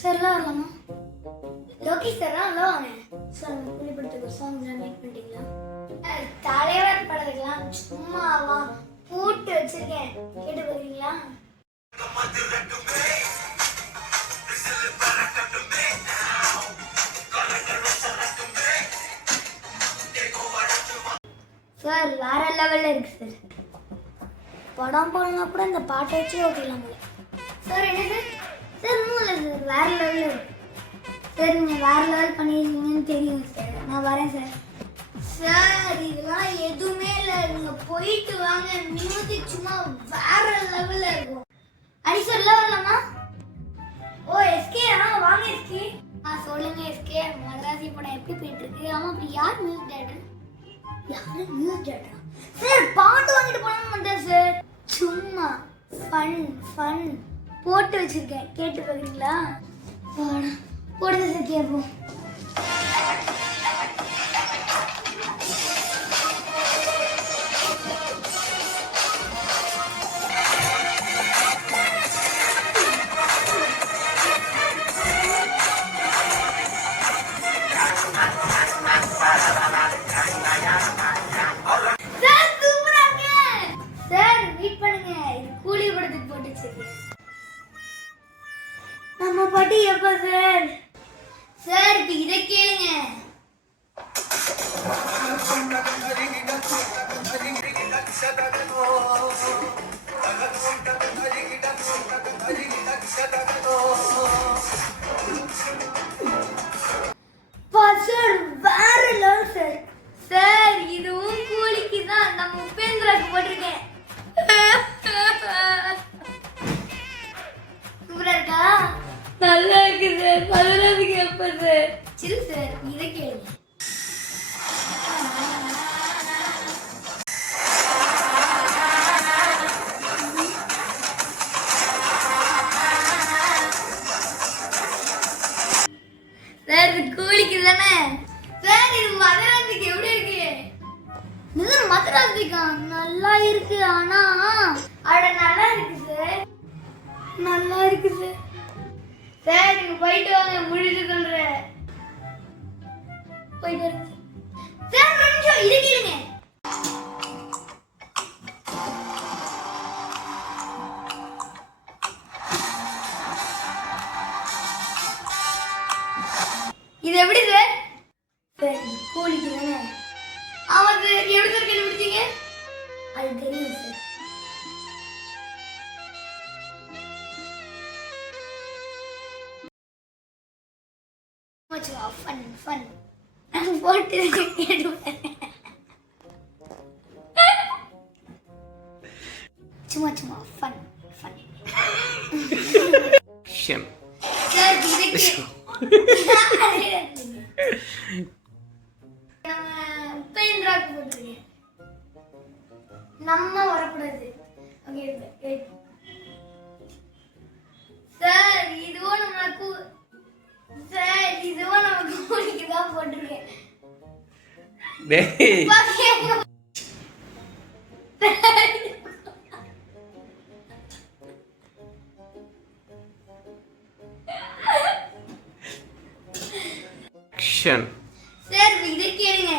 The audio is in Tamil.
சார் வரலாமா? லோகி சார் வாங்க சார். நம்ம புள்ளிப்படத்துக்கு சாங் மேக் பண்ணிட்டீங்களா? தலைவர் படத்துக்கலாம் சும்மாவா போட்டு வச்சிருக்கேன், கேட்டு போகிறீங்களா? சார் வேற லெவல்ல இருக்கு சார். படம் போடணும்னா கூட இந்த பாட்டை வச்சு ஓகேலாம் போல. சார் என்னது சார்? ஒன்றும் இல்லை சார், வேற லெவலில் இருக்கு சார். நீங்கள் வேற லெவல் பண்ணியிருக்கீங்கன்னு தெரியும் சார். நான் வரேன் சார். சார் இதெல்லாம் எதுவுமே இல்லை, நீங்கள் போயிட்டு வாங்க. மியூசிக் சும்மா வேற லெவலில் இருக்கும். அடி சார் வரலாமா? ஓ எஸ்கே, வாங்க எஸ்கே. சொல்லுங்க எஸ்கே, மதராசி படம் எப்படி போயிட்டு இருக்கு? ஆமாம், அப்படி யார் மியூசிக் டைரக்டர்? யாரு மியூசிக் டைரக்டர்? சார் பாட்டு வாங்கிட்டு போனோம்னு வந்தேன் சார். சும்மா ஃபன் போட்டு வச்சிருக்கேன், கேட்டு போகிறீங்களா? போடுங்க சார், கேட்போம். நம்ம பாட்டி எப்ப சார்? சார் இப்ப இதை கேளுங்க. சார் வேற லெவல் சார். சார் இதுவும் கூலிக்கு தான், நம்ம உபேந்திராக்கு போட்டிருக்கேன். சூப்பரா இருக்கா? நல்லா இருக்கு சார். மதுராதிக்கு எப்ப சார்? சிறு சார் இதை கேளுங்க. சார் இது கூலிக்கு தானே சார்? இது மதுராதிக்கு எப்படி இருக்கு? இது மதுராதிக்கா நல்லா இருக்கு. ஆனா நல்லா இருக்கு சார், நல்லா இருக்கு சார். சார் நீங்க போயிட்டு வாங்க, முடிச்சு சொல்றேன். போயிட்டு வரேன் சார். ஒரு நிமிஷம் இதை கேளுங்க. இது எப்படி சார்? சார் கூலிக்கு தானே? ஆமா சார். எப்படி சார் கண்டுபிடிச்சீங்க? அது தெரியும் சார். ஃபன் போட்டு சும்மா ஃபன் சார். உபேந்திராக்கு போட்டுருக்கேன், நம்ம வரக்கூடாது. சார் இதுவும் நம்ம சார் இதுவும் நம்ம கூலிக்கு தான் போட்டிருக்கேன். சார் இதை கேளுங்க.